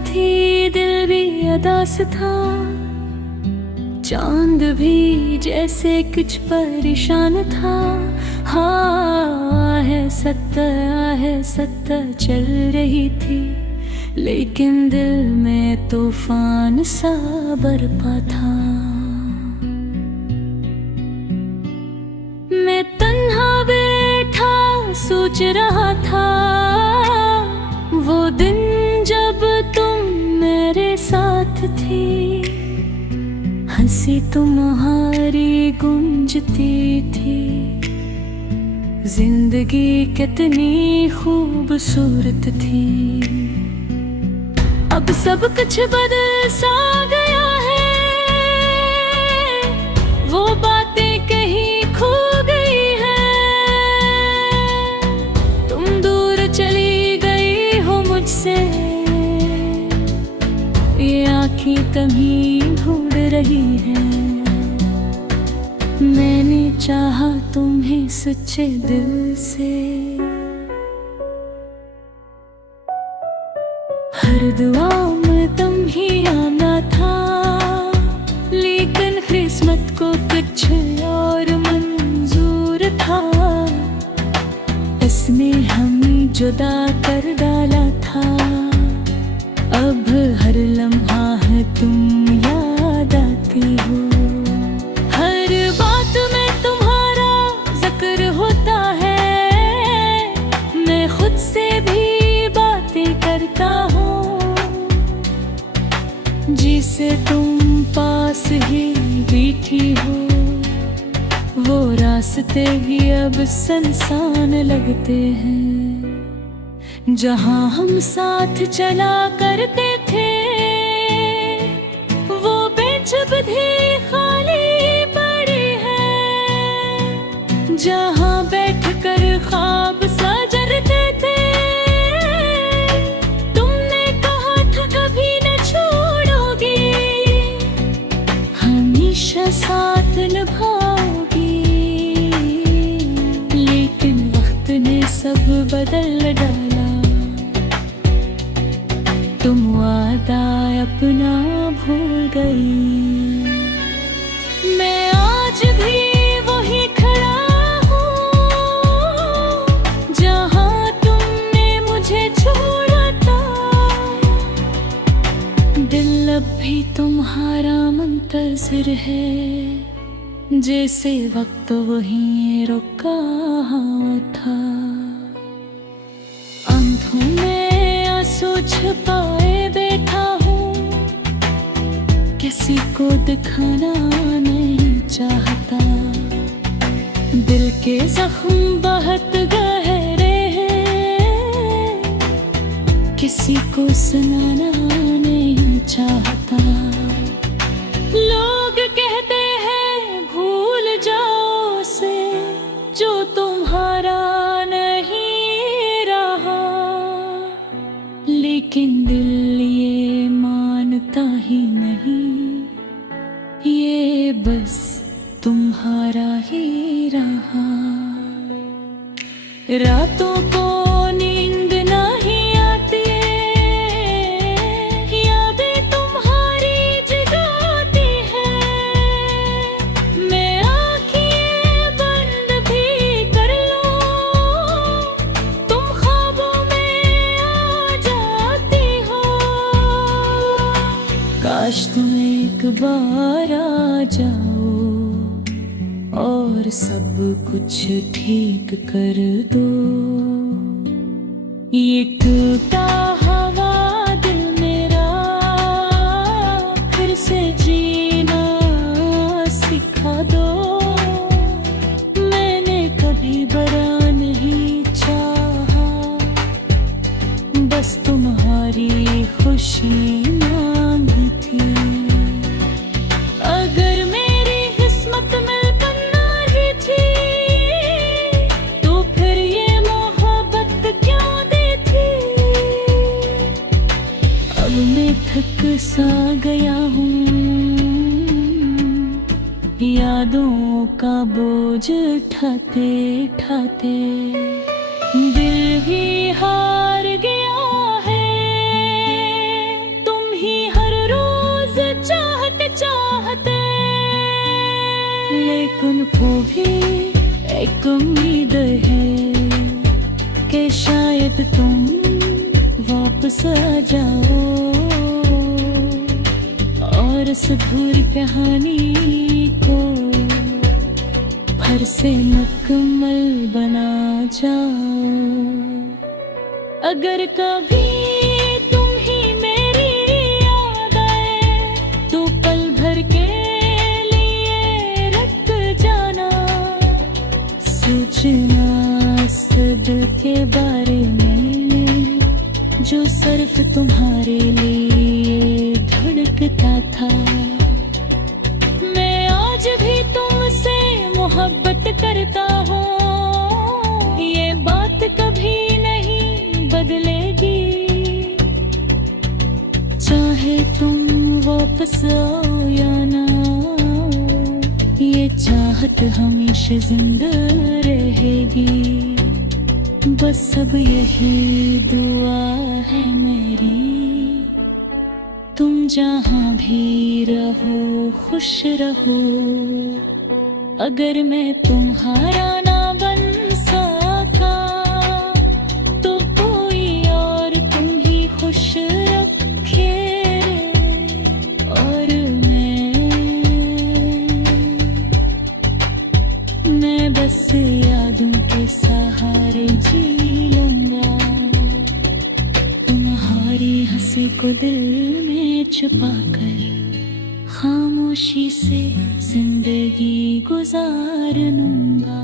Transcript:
थी, दिल भी अदास था। चांद भी जैसे कुछ परेशान था। हाँ है सत्ता चल रही थी, लेकिन दिल में तूफान सा बरपा था। मैं तन्हा बैठा सोच रहा था, वो दिन जब तुम मेरे साथ थी। हंसी तुम्हारी गूंजती थी, जिंदगी कितनी खूबसूरत थी। अब सब कुछ बदल सा गया है, वो बातें कहीं खो गई है। तुम दूर चली गई हो मुझसे, ये आँखें तुम्हें ढूंढ रही हैं। मैंने चाहा तुम्हें सच्चे दिल से, हर दुआ में तुम ही आना था। लेकिन किस्मत को कुछ और मंजूर था, इसने हमें जुदा कर डाला था। अब हर लम्हा है तुम याद आती हो, हर बात में तुम्हारा जिक्र होता है। मैं खुद से भी बातें करता हूँ, जिसे तुम पास ही बैठी हो। वो रास्ते भी अब सुनसान लगते हैं, जहाँ हम साथ चला करते थे। वो बेंच भी खाली पड़ी है, जहाँ बैठकर ख्वाब सजरते थे। तुमने कहा था कभी न छोड़ोगी, हमेशा साथ निभाओगी। लेकिन वक्त ने सब बदल डाला, तुम वादा अपना भूल गई। मैं आज भी वही खड़ा हूँ, जहाँ तुमने मुझे छोड़ा था। दिल अब भी तुम्हारा मुंतज़िर है, जैसे वक्त वहीं रुका था। आंखों में आंसू छुपाए बैठा हूँ, किसी को दिखाना नहीं चाहता। दिल के जख्म बहुत गहरे हैं, किसी को सुनाना नहीं चाहता। लोग कहते हैं भूल जाओ उसे, जो तुम्हारा नहीं रहा। लेकिन दिल ये मानता ही नहीं, ये बस तुम्हारा ही रहा। रातों को नींद नहीं आती, यादें तुम्हारी जगाती है। मैं आँखें बंद भी कर लूं, तुम ख्वाबों में आ जाती हो। काश तुम एक बार आ जाओ और सब कुछ ठीक कर दो। ये टूटा हवा दिल मेरा फिर से जीना सिखा दो। मैंने कभी बड़ा नहीं चाहा, बस तुम्हारी खुशी मांगी थी। अगर मेरी किस्मत में थक सा गया हूँ, यादों का बोझ उठाते उठाते। दिल भी हार गया है, धड़कन को भी एक उम्मीद है कि शायद तुम वापस आ जाओ और इस अधूरी कहानी को फिर से मुकम्मल बना जाओ। अगर कभी तुम ही मेरी याद आए तो पल भर के लिए रख जाना, सोचना इस दिल के बारे में जो सिर्फ तुम्हारे लिए धड़कता था। मैं आज भी तुमसे मोहब्बत करता हूँ, ये बात कभी नहीं बदलेगी, चाहे तुम वापस आओ या ना, ये चाहत हमेशा जिंदा रहेगी। बस अब यही दुआ है मेरी, तुम जहाँ भी रहो खुश रहो। अगर मैं तुम्हारा ना बन सका तो कोई और तुम ही खुश रखे और मैं बस यादों के सहारे जी लूंगा, तुम्हारी हंसी को दिल में छुपाकर खामोशी से जिंदगी गुजार लूंगा।